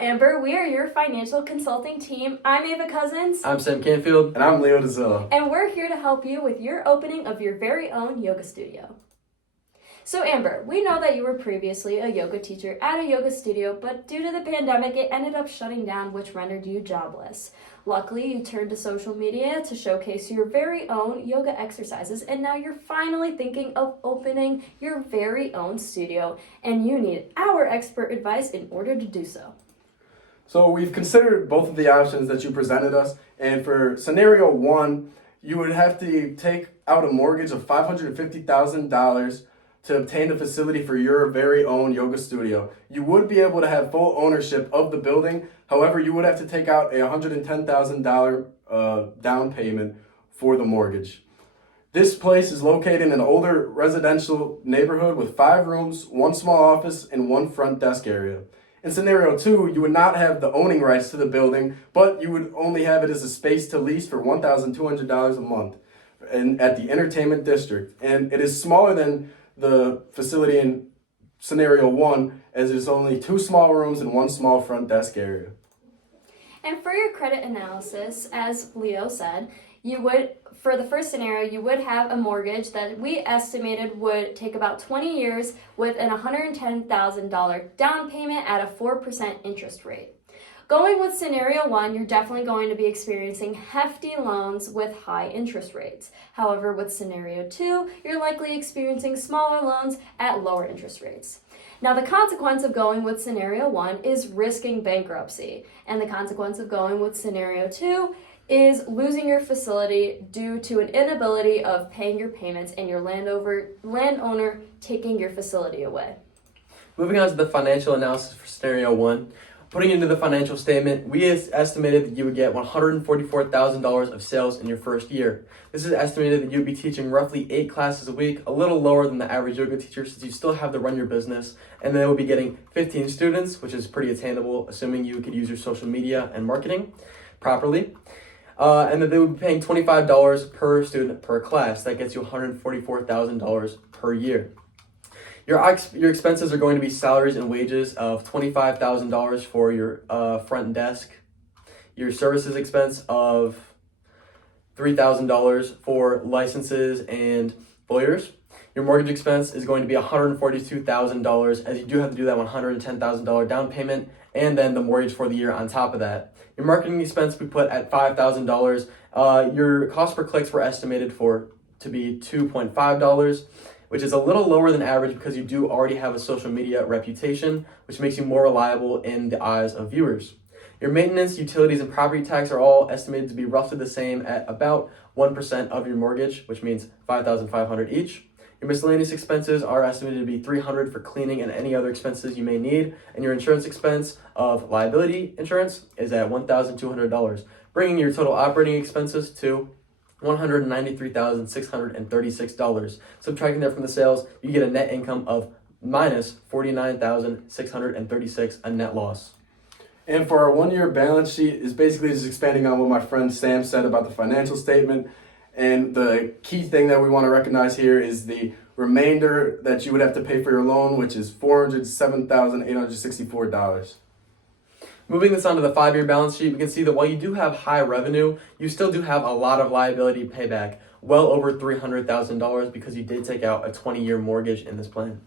Amber, we are your financial consulting team. I'm Ava Cousins. I'm Sam Canfield. And I'm Leo DeZillo. And we're here to help you with your opening of your very own yoga studio. So Amber, we know that you were previously a yoga teacher at a yoga studio, but due to the pandemic, it ended up shutting down, which rendered you jobless. Luckily, you turned to social media to showcase your very own yoga exercises, and now you're finally thinking of opening your very own studio, and you need our expert advice in order to do so. So we've considered both of the options that you presented us, and for scenario one, you would have to take out a mortgage of $550,000 to obtain a facility for your very own yoga studio. You would be able to have full ownership of the building. However, you would have to take out a $110,000 down payment for the mortgage. This place is located in an older residential neighborhood with 5 rooms, 1 small office, and 1 front desk area. In scenario 2, you would not have the owning rights to the building, but you would only have it as a space to lease for $1,200 a month at the entertainment district. And it is smaller than the facility in scenario 1, as there's only 2 small rooms and 1 small front desk area. And for your credit analysis, as Leo said, for the first scenario, you would have a mortgage that we estimated would take about 20 years with an $110,000 down payment at a 4% interest rate. Going with scenario 1, you're definitely going to be experiencing hefty loans with high interest rates. However, with scenario 2, you're likely experiencing smaller loans at lower interest rates. Now, the consequence of going with scenario 1 is risking bankruptcy, and the consequence of going with scenario 2 is losing your facility due to an inability of paying your payments and your landowner taking your facility away. Moving on to the financial analysis for scenario 1. Putting into the financial statement, we estimated that you would get $144,000 of sales in your first year. This is estimated that you would be teaching roughly 8 classes a week, a little lower than the average yoga teacher since you still have to run your business, and then we'll be getting 15 students, which is pretty attainable, assuming you could use your social media and marketing properly. And then they would be paying $25 per student per class. That gets you $144,000 per year. Your expenses are going to be salaries and wages of $25,000 for your front desk, your services expense of $3,000 for licenses and lawyers. Your mortgage expense is going to be $142,000, as you do have to do that $110,000 down payment and then the mortgage for the year on top of that. Your marketing expense we put at $5,000. Your cost per clicks were estimated to be $2.5, which is a little lower than average because you do already have a social media reputation, which makes you more reliable in the eyes of viewers. Your maintenance, utilities, and property tax are all estimated to be roughly the same at about 1% of your mortgage, which means $5,500 each. Your miscellaneous expenses are estimated to be $300 for cleaning and any other expenses you may need, and your insurance expense of liability insurance is at $1,200, bringing your total operating expenses to $193,636. Subtracting that from the sales, you get a net income of minus $49,636, a net loss. And for our 1-year balance sheet is basically just expanding on what my friend Sam said about the financial statement. And the key thing that we want to recognize here is the remainder that you would have to pay for your loan, which is $407,864. Moving this onto the 5-year balance sheet, we can see that while you do have high revenue, you still do have a lot of liability payback, well over $300,000 because you did take out a 20-year mortgage in this plan.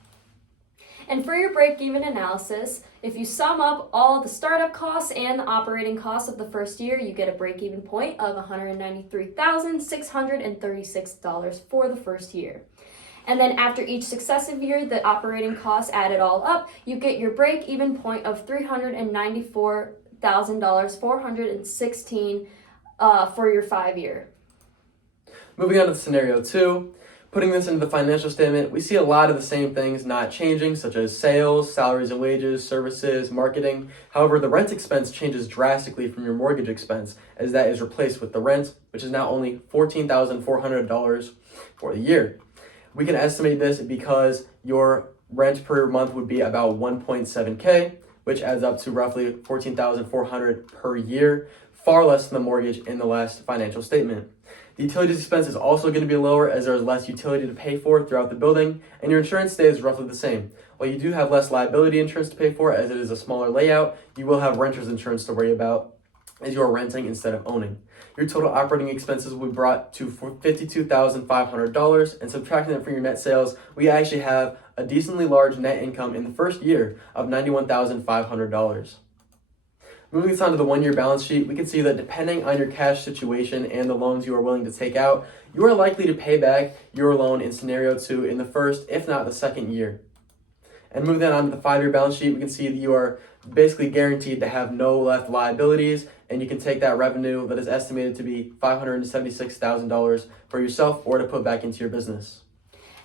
And for your break-even analysis, if you sum up all the startup costs and the operating costs of the first year, you get a break-even point of $193,636 for the first year. And then after each successive year, the operating costs added all up, you get your break-even point of $394,416 for your 5-year. Moving on to scenario 2. Putting this into the financial statement, we see a lot of the same things not changing, such as sales, salaries and wages, services, marketing. However, the rent expense changes drastically from your mortgage expense, as that is replaced with the rent, which is now only $14,400 for the year. We can estimate this because your rent per month would be about $1.7K, which adds up to roughly $14,400 per year, far less than the mortgage in the last financial statement. The utilities expense is also going to be lower as there is less utility to pay for throughout the building, and your insurance stays roughly the same. While you do have less liability insurance to pay for, as it is a smaller layout, you will have renter's insurance to worry about as you are renting instead of owning. Your total operating expenses will be brought to $52,500, and subtracting that from your net sales, we actually have a decently large net income in the first year of $91,500. Moving this on to the 1-year balance sheet, we can see that depending on your cash situation and the loans you are willing to take out, you are likely to pay back your loan in scenario 2 in the first, if not the second year. And moving on to the 5-year balance sheet, we can see that you are basically guaranteed to have no left liabilities, and you can take that revenue that is estimated to be $576,000 for yourself or to put back into your business.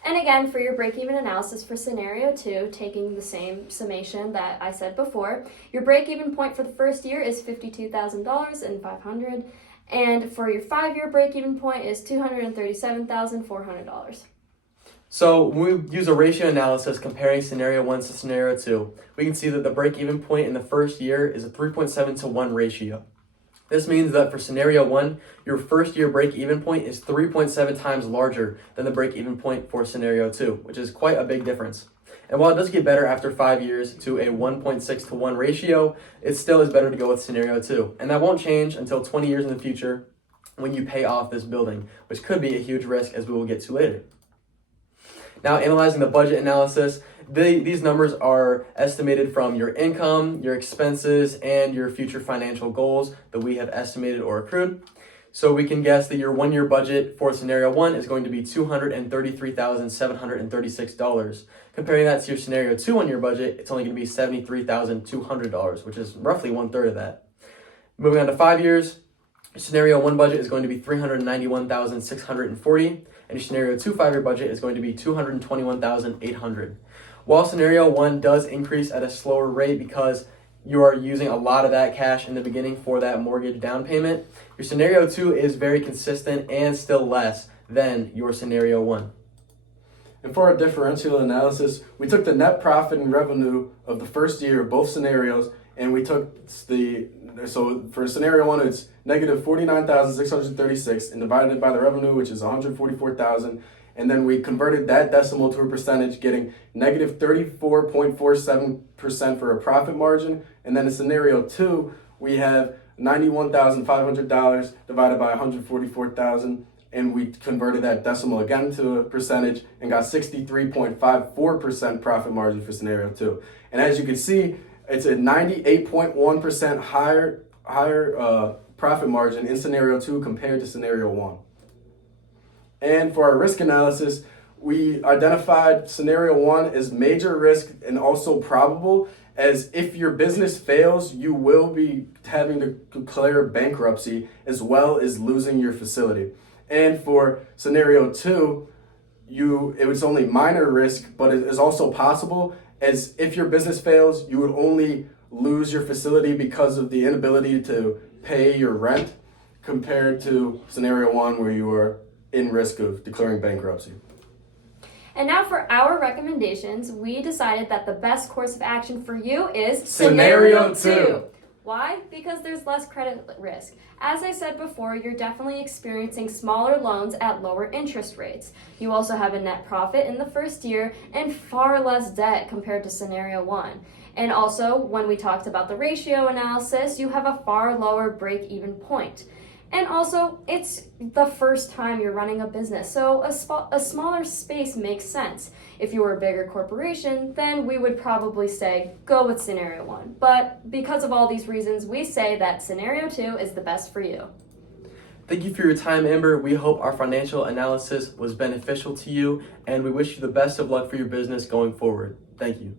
And again, for your break-even analysis for scenario 2, taking the same summation that I said before, your break-even point for the first year is $52,500, and for your 5-year break-even point is $237,400. So when we use a ratio analysis comparing scenario 1 to scenario 2, we can see that the break-even point in the first year is a 3.7 to 1 ratio. This means that for scenario 1, your first year break-even point is 3.7 times larger than the break-even point for scenario 2, which is quite a big difference. And while it does get better after 5 years to a 1.6 to 1 ratio, it still is better to go with scenario 2. And that won't change until 20 years in the future when you pay off this building, which could be a huge risk, as we will get to later. Now, analyzing the budget analysis, these numbers are estimated from your income, your expenses, and your future financial goals that we have estimated or accrued. So we can guess that your 1-year budget for scenario 1 is going to be $233,736. Comparing that to your scenario 2 1-year budget, it's only going to be $73,200, which is roughly 1/3 of that. Moving on to 5 years, scenario 1 budget is going to be $391,640, and your scenario 2 5-year budget is going to be $221,800. While scenario 1 does increase at a slower rate because you are using a lot of that cash in the beginning for that mortgage down payment, your scenario 2 is very consistent and still less than your scenario 1. And for our differential analysis, we took the net profit and revenue of the first year of both scenarios, and we took so for scenario 1, it's negative $49,636 and divided it by the revenue, which is $144,000. And then we converted that decimal to a percentage, getting negative 34.47% for a profit margin. And then in scenario 2, we have $91,500 divided by $144,000. And we converted that decimal again to a percentage and got 63.54% profit margin for scenario 2. And as you can see, it's a 98.1% higher profit margin in scenario 2 compared to scenario 1. And for our risk analysis, we identified scenario 1 as major risk and also probable, as if your business fails, you will be having to declare bankruptcy as well as losing your facility. And for scenario 2, it was only minor risk, but it is also possible, as if your business fails, you would only lose your facility because of the inability to pay your rent, compared to scenario 1 where you were in risk of declaring bankruptcy. And now for our recommendations, we decided that the best course of action for you is Scenario 2. Why? Because there's less credit risk. As I said before, you're definitely experiencing smaller loans at lower interest rates. You also have a net profit in the first year and far less debt compared to scenario 1. And also, when we talked about the ratio analysis, you have a far lower break-even point. And also, it's the first time you're running a business, so a smaller space makes sense. If you were a bigger corporation, then we would probably say go with scenario 1. But because of all these reasons, we say that scenario 2 is the best for you. Thank you for your time, Amber. We hope our financial analysis was beneficial to you, and we wish you the best of luck for your business going forward. Thank you.